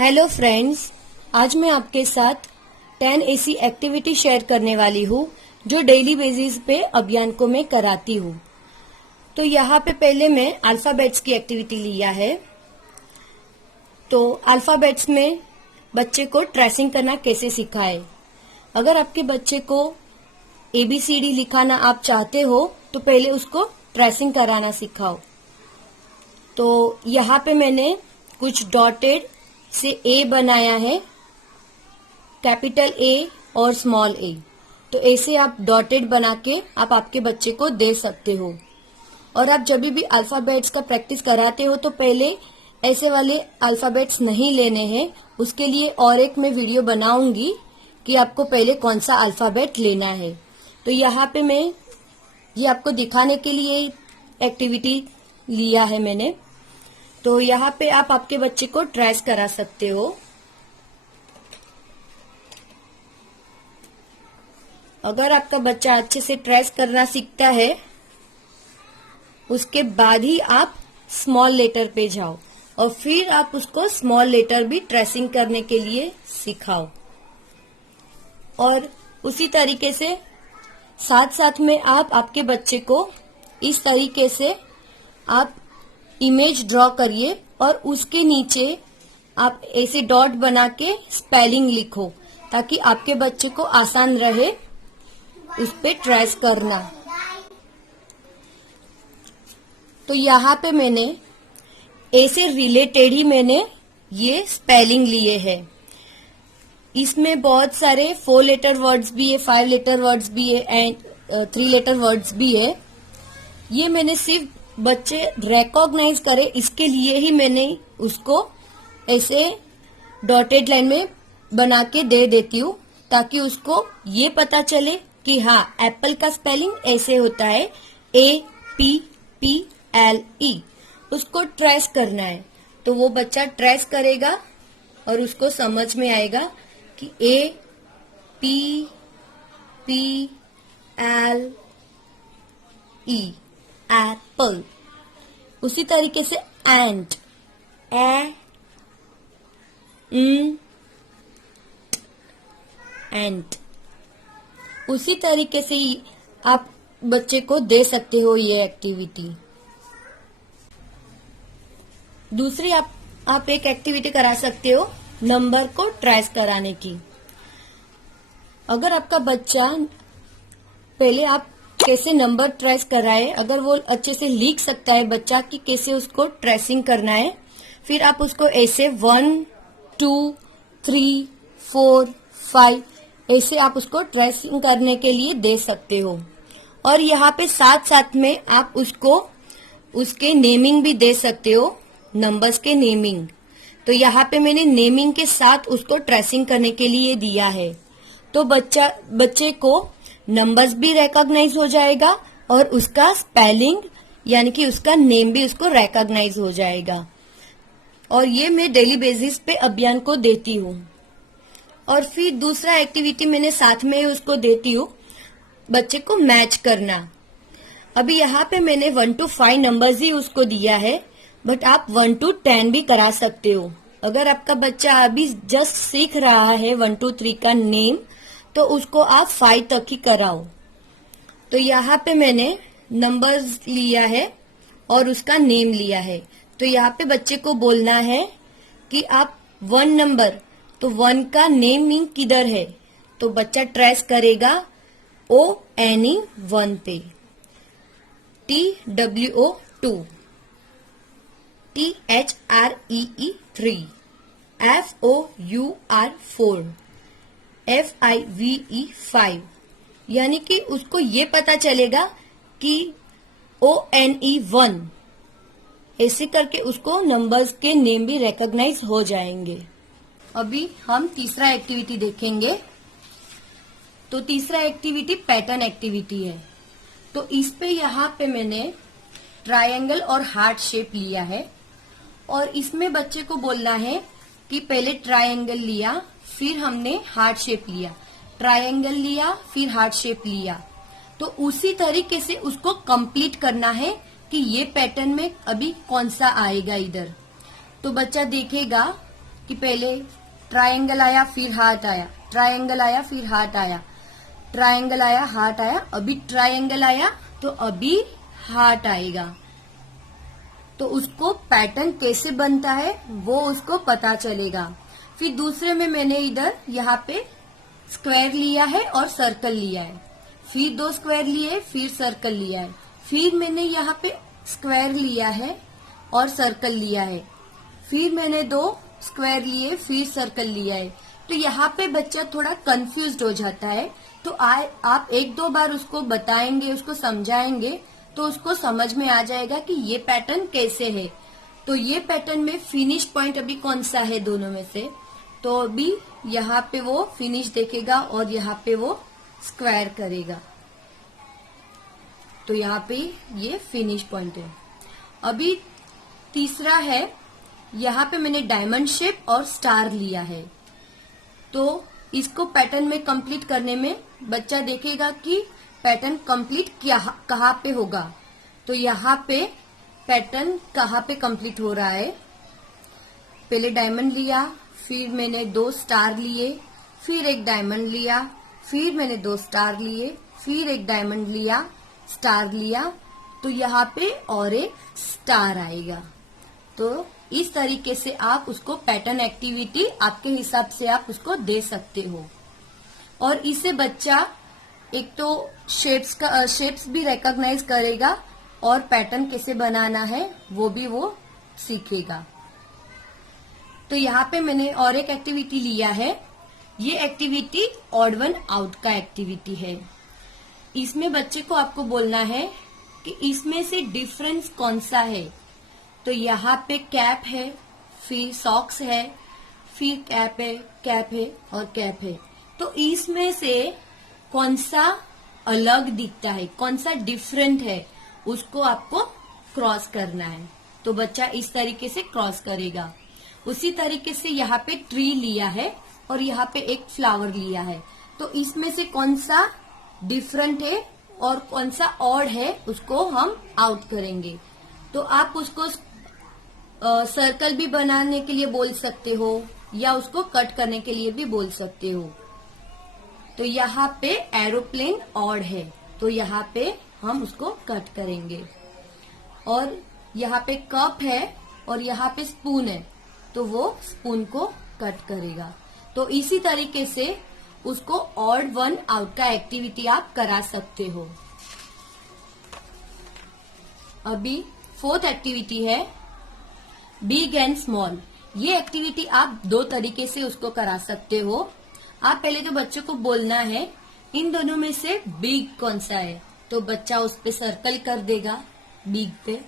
Hello friends, आज मैं आपके साथ 10 ऐसी एक्टिविटी शेयर करने वाली हूँ जो डेली बेसिस पे अभियान को मैं कराती हूँ। तो यहाँ पे पहले मैं अल्फाबेट्स की एक्टिविटी लिया है। तो अल्फाबेट्स में बच्चे को ट्रेसिंग करना कैसे सिखाए। अगर आपके बच्चे को ABCD लिखाना आप चाहते हो तो पहले उसको ट्रेसिंग कराना सिखाओ। तो यहाँ पे मैंने कुछ डॉटेड से A बनाया है, कैपिटल A और स्मॉल a। तो ऐसे आप डॉटेड बना के आप आपके बच्चे को दे सकते हो। और आप जब भी अल्फाबेट्स का प्रैक्टिस कराते हो तो पहले ऐसे वाले अल्फाबेट्स नहीं लेने हैं। उसके लिए और एक मैं वीडियो बनाऊंगी कि आपको पहले कौन सा अल्फाबेट लेना है। तो यहाँ पे मैं ये आपको दिखाने के लिए एक्टिविटी लिया है मैंने। तो यहाँ पे आप आपके बच्चे को ट्रेस करा सकते हो। अगर आपका बच्चा अच्छे से ट्रेस करना सीखता है उसके बाद ही आप स्मॉल लेटर पे जाओ और फिर आप उसको स्मॉल लेटर भी ट्रेसिंग करने के लिए सिखाओ। और उसी तरीके से साथ साथ में आप आपके बच्चे को इस तरीके से आप इमेज ड्रॉ करिए और उसके नीचे आप ऐसे डॉट बना के स्पेलिंग लिखो ताकि आपके बच्चे को आसान रहे उस पे ट्रेस करना। तो यहाँ पे मैंने ऐसे रिलेटेड ही मैंने ये स्पेलिंग लिए हैं। इसमें बहुत सारे 4 लेटर वर्ड्स भी है, 5 लेटर वर्ड्स भी है एंड 3 लेटर वर्ड्स भी है। ये मैंने सिर्फ बच्चे रिकॉग्नाइज करे इसके लिए ही मैंने उसको ऐसे डॉटेड लाइन में बना के दे देती हूँ ताकि उसको ये पता चले कि हाँ एप्पल का स्पेलिंग ऐसे होता है APPLE। उसको ट्रेस करना है तो वो बच्चा ट्रेस करेगा और उसको समझ में आएगा कि APPLE एप्पल। उसी तरीके से एंट एंट। उसी तरीके से ही आप बच्चे को दे सकते हो ये एक्टिविटी। दूसरी आप एक एक्टिविटी करा सकते हो नंबर को ट्रेस कराने की। अगर आपका बच्चा पहले आप कैसे नंबर ट्रेस कराए, अगर वो अच्छे से लिख सकता है बच्चा कि कैसे उसको ट्रेसिंग करना है, फिर आप उसको ऐसे 1 2 3 4 5 ऐसे आप उसको ट्रेसिंग करने के लिए दे सकते हो। और यहाँ पे साथ साथ में आप उसको उसके नेमिंग भी दे सकते हो, नंबर्स के नेमिंग। तो यहाँ पे मैंने नेमिंग के साथ उसको ट्रेसिंग करने के लिए दिया है। तो बच्चे को नंबर्स भी रिकॉग्नाइज हो जाएगा और उसका स्पेलिंग यानी कि उसका नेम भी उसको रिकॉग्नाइज हो जाएगा। और ये मैं डेली बेसिस पे अभियान को देती हूँ। और फिर दूसरा एक्टिविटी मैंने साथ में उसको देती हूँ बच्चे को मैच करना। अभी यहाँ पे मैंने 1 to 5 नंबर्स ही उसको दिया है, बट आप 1 to 10 भी करा सकते हो। अगर आपका बच्चा अभी जस्ट सीख रहा है 1 to 3 का नेम तो उसको आप 5 तक ही कराओ। तो यहाँ पे मैंने नंबर्स लिया है और उसका नेम लिया है। तो यहाँ पे बच्चे को बोलना है कि आप 1 नंबर, तो 1 का नेमिंग किधर है। तो बच्चा ट्रेस करेगा ONE 1 पे, TWO 2, THREE 3, FOUR 4, FIVE 5। यानी कि उसको ये पता चलेगा कि ONE 1 ऐसे करके उसको नंबर्स के नेम भी रिकॉग्नाइज हो जाएंगे। अभी हम तीसरा एक्टिविटी देखेंगे। तो तीसरा एक्टिविटी पैटर्न एक्टिविटी है। तो इस पे यहाँ पे मैंने ट्रायंगल और हार्ट शेप लिया है और इसमें बच्चे को बोलना है कि पहले ट्रायंगल लिया, फिर हमने हार्ट शेप लिया, ट्रायंगल लिया, फिर हार्ट शेप लिया। तो उसी तरीके से उसको कंप्लीट करना है कि ये पैटर्न में अभी कौन सा आएगा इधर। तो बच्चा देखेगा कि पहले ट्रायंगल आया, फिर हार्ट आया, ट्रायंगल आया, फिर हार्ट आया, ट्रायंगल आया, हार्ट आया, अभी ट्रायंगल आया तो अभी हार्ट आएगा। तो उसको पैटर्न कैसे बनता है वो उसको पता चलेगा। फिर दूसरे में मैंने इधर यहाँ पे स्क्वायर लिया है और सर्कल लिया है, फिर 2 स्क्वायर लिए, फिर सर्कल लिया है, फिर मैंने यहाँ पे स्क्वायर लिया है और सर्कल लिया है, फिर मैंने 2 स्क्वायर लिए, फिर सर्कल लिया है। तो यहाँ पे बच्चा थोड़ा कंफ्यूज्ड हो जाता है। तो आप 1-2 बार उसको बताएंगे, उसको समझाएंगे तो उसको समझ में आ जाएगा कि ये पैटर्न कैसे है। तो ये पैटर्न में फिनिश पॉइंट अभी कौन सा है दोनों में से, तो अभी यहाँ पे वो फिनिश देखेगा और यहाँ पे वो स्क्वायर करेगा। तो यहाँ पे ये फिनिश पॉइंट है। अभी तीसरा है, यहाँ पे मैंने डायमंड शेप और स्टार लिया है। तो इसको पैटर्न में कंप्लीट करने में बच्चा देखेगा कि पैटर्न कंप्लीट कहाँ पे होगा। तो यहाँ पे पैटर्न कहाँ पे कंप्लीट हो रहा है, पहले डायमंड लिया, फिर मैंने 2 स्टार लिए, फिर एक डायमंड लिया, फिर मैंने 2 स्टार लिए, फिर एक डायमंड लिया, स्टार लिया, तो यहाँ पे और एक स्टार आएगा। तो इस तरीके से आप उसको पैटर्न एक्टिविटी आपके हिसाब से आप उसको दे सकते हो। और इससे बच्चा एक तो शेप्स भी रिकॉग्नाइज करेगा और पैटर्न कैसे बनाना है वो भी वो सीखेगा। तो यहाँ पे मैंने और एक एक्टिविटी लिया है। ये एक्टिविटी ऑड वन आउट का एक्टिविटी है। इसमें बच्चे को आपको बोलना है कि इसमें से डिफरेंस कौन सा है। तो यहाँ पे कैप है, फिर सॉक्स है, फिर कैप है और कैप है। तो इसमें से कौन सा अलग दिखता है, कौन सा डिफरेंट है, उसको आपको क्रॉस करना है। तो बच्चा इस तरीके से क्रॉस करेगा। उसी तरीके से यहाँ पे ट्री लिया है और यहाँ पे एक फ्लावर लिया है। तो इसमें से कौन सा डिफरेंट है और कौन सा ऑड है उसको हम आउट करेंगे। तो आप उसको सर्कल भी बनाने के लिए बोल सकते हो या उसको कट करने के लिए भी बोल सकते हो। तो यहाँ पे एरोप्लेन ऑड है तो यहाँ पे हम उसको कट करेंगे। और यहाँ पे कप है और यहाँ पे स्पून है तो वो स्पून को कट करेगा। तो इसी तरीके से उसको ऑड वन आउट का एक्टिविटी आप करा सकते हो। अभी 4th एक्टिविटी है बिग एंड स्मॉल। ये एक्टिविटी आप 2 तरीके से उसको करा सकते हो। आप पहले तो बच्चों को बोलना है इन दोनों में से बिग कौन सा है, तो बच्चा उस पे सर्कल कर देगा बिग पे।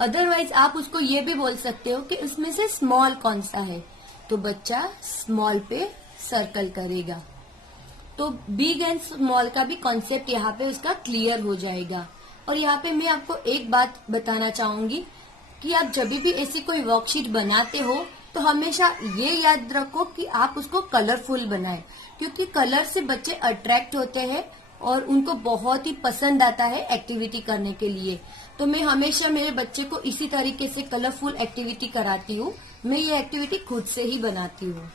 अदरवाइज आप उसको ये भी बोल सकते हो कि उसमें से स्मॉल कौन सा है, तो बच्चा स्मॉल पे सर्कल करेगा। तो बिग एंड स्मॉल का भी कॉन्सेप्ट यहाँ पे उसका क्लियर हो जाएगा। और यहाँ पे मैं आपको एक बात बताना चाहूंगी कि आप जब भी ऐसी कोई वर्कशीट बनाते हो तो हमेशा ये याद रखो कि आप उसको कलरफुल बनाएं, क्योंकि कलर से बच्चे अट्रैक्ट होते हैं और उनको बहुत ही पसंद आता है एक्टिविटी करने के लिए। तो मैं हमेशा मेरे बच्चे को इसी तरीके से कलरफुल एक्टिविटी कराती हूँ। मैं ये एक्टिविटी खुद से ही बनाती हूँ।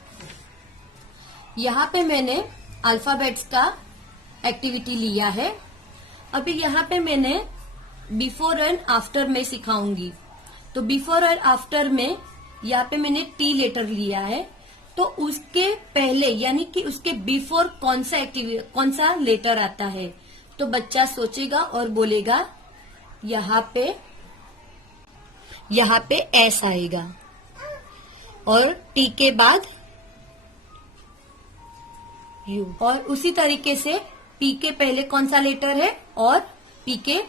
यहाँ पे मैंने अल्फाबेट्स का एक्टिविटी लिया है। अभी यहाँ पे मैंने बिफोर एंड आफ्टर में सिखाऊंगी। तो बिफोर और आफ्टर में यहाँ पे मैंने टी लेटर लिया है। तो उसके पहले यानी कि उसके बिफोर कौन सा लेटर आता है, तो बच्चा सोचेगा और बोलेगा यहाँ पे एस आएगा और टी के बाद यू। और उसी तरीके से पी के पहले कौन सा लेटर है और पी के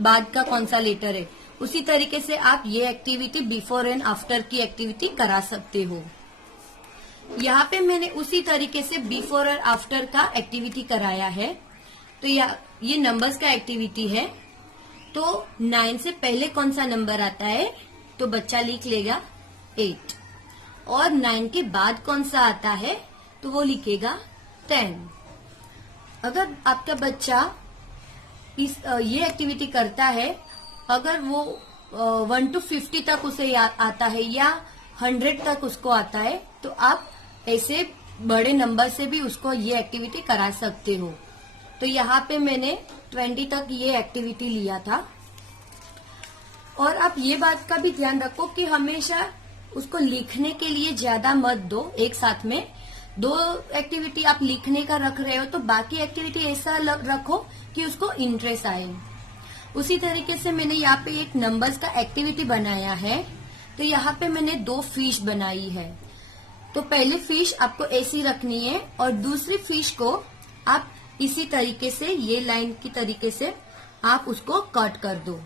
बाद का कौन सा लेटर है, उसी तरीके से आप ये एक्टिविटी बिफोर एंड आफ्टर की एक्टिविटी करा सकते हो। यहाँ पे मैंने उसी तरीके से बिफोर और आफ्टर का एक्टिविटी कराया है। तो ये नंबर्स का एक्टिविटी है। तो 9 से पहले कौन सा नंबर आता है, तो बच्चा लिख लेगा 8। और 9 के बाद कौन सा आता है, तो वो लिखेगा 10। अगर आपका बच्चा ये एक्टिविटी करता है, अगर वो 1 to 50 तक उसे आता है या 100 तक उसको आता है, तो आप ऐसे बड़े नंबर से भी उसको ये एक्टिविटी करा सकते हो। तो यहाँ पे मैंने 20 तक ये एक्टिविटी लिया था। और आप ये बात का भी ध्यान रखो कि हमेशा उसको लिखने के लिए ज्यादा मत दो। एक साथ में 2 एक्टिविटी आप लिखने का रख रहे हो तो बाकी एक्टिविटी ऐसा रखो कि उसको इंटरेस्ट आए। उसी तरीके से मैंने यहाँ पे एक नंबर्स का एक्टिविटी बनाया है। तो यहाँ पे मैंने 2 फिश बनाई है। तो पहले फिश आपको ऐसी रखनी है और दूसरी फिश को आप इसी तरीके से, ये लाइन की तरीके से आप उसको कट कर दो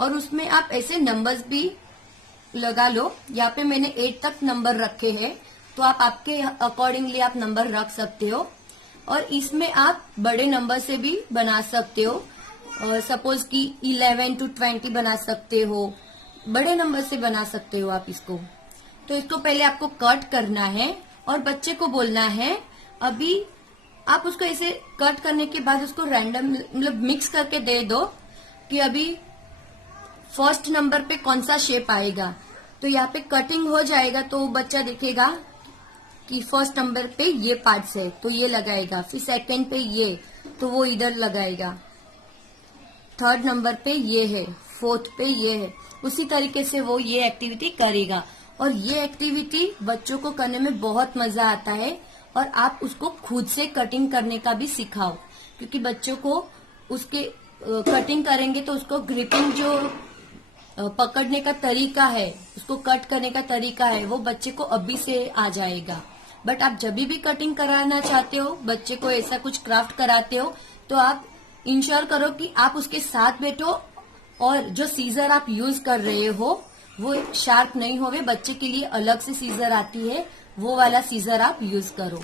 और उसमें आप ऐसे नंबर्स भी लगा लो। यहाँ पे मैंने 8 तक नंबर रखे हैं, तो आप आपके अकॉर्डिंगली आप नंबर रख सकते हो। और इसमें आप बड़े नंबर से भी बना सकते हो, सपोज कि 11 to 20 बना सकते हो, बड़े नंबर से बना सकते हो आप इसको। तो इसको पहले आपको कट करना है और बच्चे को बोलना है, अभी आप उसको ऐसे कट करने के बाद उसको रैंडम मतलब मिक्स करके दे दो कि अभी फर्स्ट नंबर पे कौन सा शेप आएगा। तो यहाँ पे कटिंग हो जाएगा तो बच्चा देखेगा कि फर्स्ट नंबर पे ये पार्ट्स है तो ये लगाएगा, फिर सेकंड पे ये तो वो इधर लगाएगा, थर्ड नंबर पे ये है, फोर्थ पे ये है। उसी तरीके से वो ये एक्टिविटी करेगा और ये एक्टिविटी बच्चों को करने में बहुत मजा आता है। और आप उसको खुद से कटिंग करने का भी सिखाओ, क्योंकि बच्चों को उसके कटिंग करेंगे तो उसको ग्रिपिंग जो पकड़ने का तरीका है, उसको कट करने का तरीका है, वो बच्चे को अभी से आ जाएगा। बट आप जब भी कटिंग कराना चाहते हो, बच्चे को ऐसा कुछ क्राफ्ट कराते हो, तो आप इंश्योर करो कि आप उसके साथ बैठो और जो सीजर आप यूज कर रहे हो वो शार्प नहीं होवे। बच्चे के लिए अलग से सीजर आती है, वो वाला सीजर आप यूज करो।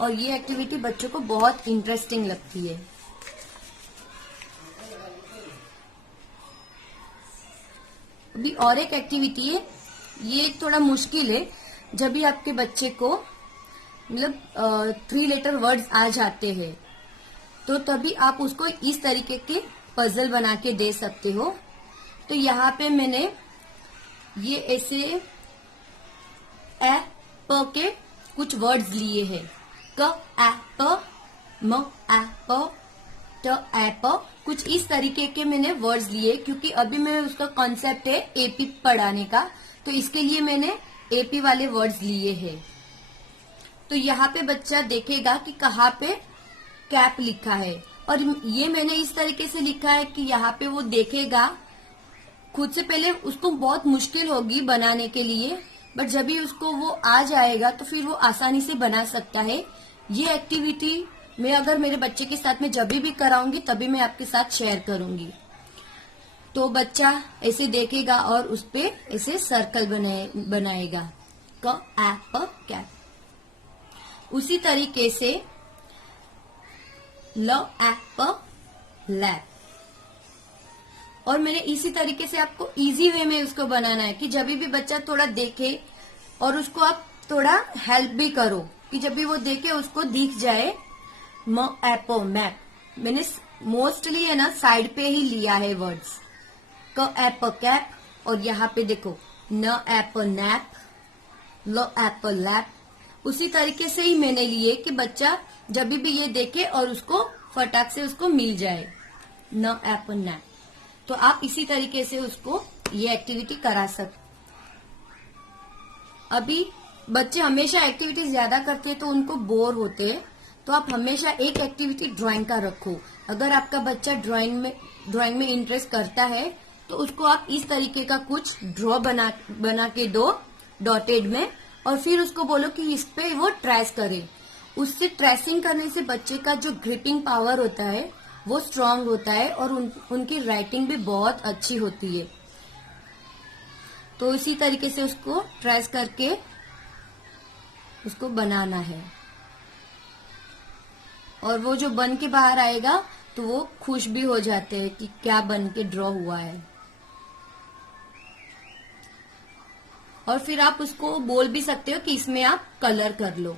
और ये एक्टिविटी बच्चों को बहुत इंटरेस्टिंग लगती है। अभी और एक एक्टिविटी है, ये थोड़ा मुश्किल है। जब भी आपके बच्चे को मतलब 3 लेटर वर्ड्स आ जाते हैं तो तभी आप उसको इस तरीके के पजल बना के दे सकते हो। तो यहाँ पे मैंने ये ऐसे ए प के कुछ वर्ड्स लिए हैं, क ए प, म ए प, ट ए प, कुछ इस तरीके के मैंने वर्ड्स लिए, क्योंकि अभी मैं उसका कॉन्सेप्ट है एपी पढ़ाने का, तो इसके लिए मैंने एपी वाले वर्ड्स लिए हैं। तो यहाँ पे बच्चा देखेगा कि कहाँ पे कैप लिखा है, और ये मैंने इस तरीके से लिखा है कि यहाँ पे वो देखेगा खुद से। पहले उसको बहुत मुश्किल होगी बनाने के लिए, बट जब भी उसको वो आ जाएगा तो फिर वो आसानी से बना सकता है। ये एक्टिविटी मैं अगर मेरे बच्चे के साथ में जब भी कराऊंगी तभी मैं आपके साथ शेयर करूंगी। तो बच्चा ऐसे देखेगा और उस पे ऐसे सर्कल बनाएगा, क ए प कैप। उसी तरीके से ल ए प लैप। और मैंने इसी तरीके से आपको इजी वे में उसको बनाना है कि जब भी बच्चा थोड़ा देखे और उसको आप थोड़ा हेल्प भी करो कि जब भी वो देखे उसको दिख जाए। म एपो मैप मैंने मोस्टली है ना साइड पे ही लिया है वर्ड्स, क एप कैप, और यहाँ पे देखो न एप नैप, ल एप लैप। उसी तरीके से ही मैंने लिए कि बच्चा जब भी ये देखे और उसको फटाक से उसको मिल जाए, न एप नैप। तो आप इसी तरीके से उसको ये एक्टिविटी करा सकते। अभी बच्चे हमेशा एक्टिविटी ज्यादा करते हैं तो उनको बोर होते हैं, तो आप हमेशा एक एक्टिविटी ड्राइंग का रखो। अगर आपका बच्चा ड्राइंग में इंटरेस्ट करता है तो उसको आप इस तरीके का कुछ ड्रॉ बना के दो डॉटेड में, और फिर उसको बोलो कि इस पे वो ट्रेस करे। उससे ट्रेसिंग करने से बच्चे का जो ग्रिपिंग पावर होता है वो स्ट्रांग होता है और उनकी राइटिंग भी बहुत अच्छी होती है। तो इसी तरीके से उसको ट्रेस करके उसको बनाना है, और वो जो बन के बाहर आएगा तो वो खुश भी हो जाते हैं कि क्या बन के ड्रॉ हुआ है। और फिर आप उसको बोल भी सकते हो कि इसमें आप कलर कर लो।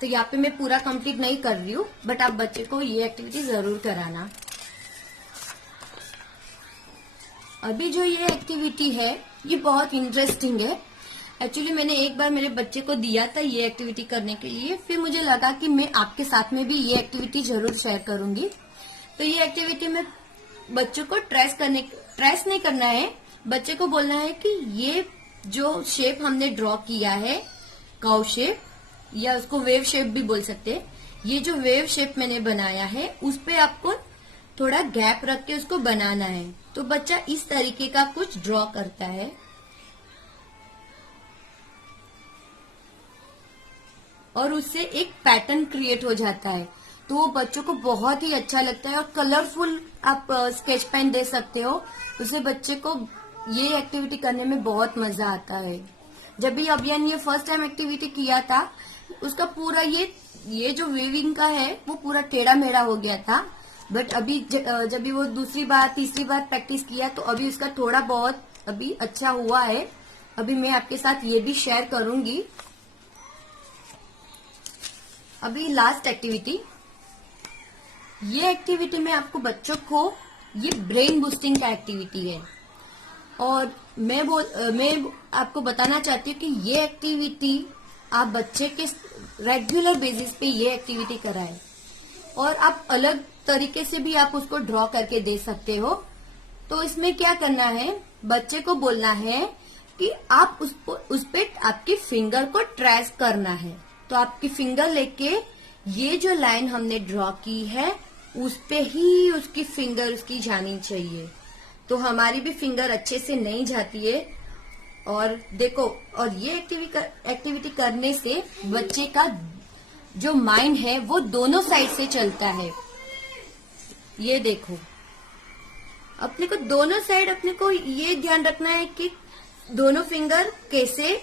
तो यहाँ पे मैं पूरा कंप्लीट नहीं कर रही हूँ, बट आप बच्चे को ये एक्टिविटी जरूर कराना। अभी जो ये एक्टिविटी है ये बहुत इंटरेस्टिंग है। एक्चुअली मैंने एक बार मेरे बच्चे को दिया था ये एक्टिविटी करने के लिए, फिर मुझे लगा कि मैं आपके साथ में भी ये एक्टिविटी जरूर शेयर करूंगी। तो ये एक्टिविटी में बच्चों को ट्रेस नहीं करना है, बच्चे को बोलना है कि ये जो शेप हमने ड्रॉ किया है, काउ शेप या उसको वेव शेप भी बोल सकते हैं, ये जो वेव शेप मैंने बनाया है उस पे आपको थोड़ा गैप रख के उसको बनाना है। तो बच्चा इस तरीके का कुछ ड्रॉ करता है और उससे एक पैटर्न क्रिएट हो जाता है, तो वो बच्चों को बहुत ही अच्छा लगता है। और कलरफुल आप स्केच पेन दे सकते हो, उससे बच्चे को ये एक्टिविटी करने में बहुत मजा आता है। जब भी अभियान ये फर्स्ट टाइम एक्टिविटी किया था, उसका पूरा ये जो वेविंग का है वो पूरा टेढ़ा मेढ़ा हो गया था, बट अभी जब भी वो दूसरी बार तीसरी बार प्रैक्टिस किया तो अभी उसका थोड़ा बहुत अभी अच्छा हुआ है। अभी मैं आपके साथ ये भी शेयर करूंगी। अभी लास्ट एक्टिविटी, ये एक्टिविटी में आपको बच्चों को ये ब्रेन बूस्टिंग का एक्टिविटी है, और मैं आपको बताना चाहती हूँ कि ये एक्टिविटी आप बच्चे के रेगुलर बेसिस पे ये एक्टिविटी कराएं, और आप अलग तरीके से भी आप उसको ड्रॉ करके दे सकते हो। तो इसमें क्या करना है, बच्चे को बोलना है कि आप उस पे आपकी फिंगर को ट्रेस करना है। तो आपकी फिंगर लेके ये जो लाइन हमने ड्रॉ की है उस पे ही उसकी फिंगर उसकी जानी चाहिए। तो हमारी भी फिंगर अच्छे से नहीं जाती है। और देखो, और ये एक्टिविटी करने से बच्चे का जो माइंड है वो दोनों साइड से चलता है। ये देखो, अपने को दोनों साइड अपने को ये ध्यान रखना है कि दोनों फिंगर कैसे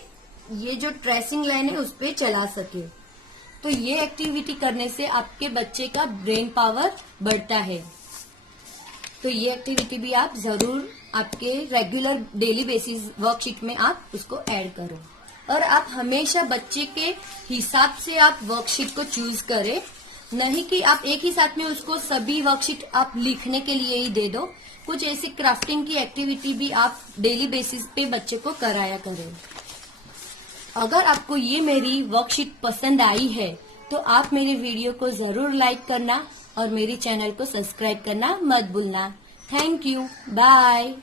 ये जो ट्रेसिंग लाइन है उस पे चला सके। तो ये एक्टिविटी करने से आपके बच्चे का ब्रेन पावर बढ़ता है। तो ये एक्टिविटी भी आप जरूर आपके रेगुलर डेली बेसिस वर्कशीट में आप उसको ऐड करो, और आप हमेशा बच्चे के हिसाब से आप वर्कशीट को चूज करें, नहीं कि आप एक ही साथ में उसको सभी वर्कशीट आप लिखने के लिए ही दे दो। कुछ ऐसी क्राफ्टिंग की एक्टिविटी भी आप डेली बेसिस पे बच्चे को कराया करें। अगर आपको ये मेरी वर्कशीट पसंद आई है तो आप मेरी वीडियो को जरूर लाइक करना और मेरी चैनल को सब्सक्राइब करना मत भूलना। Thank you, bye.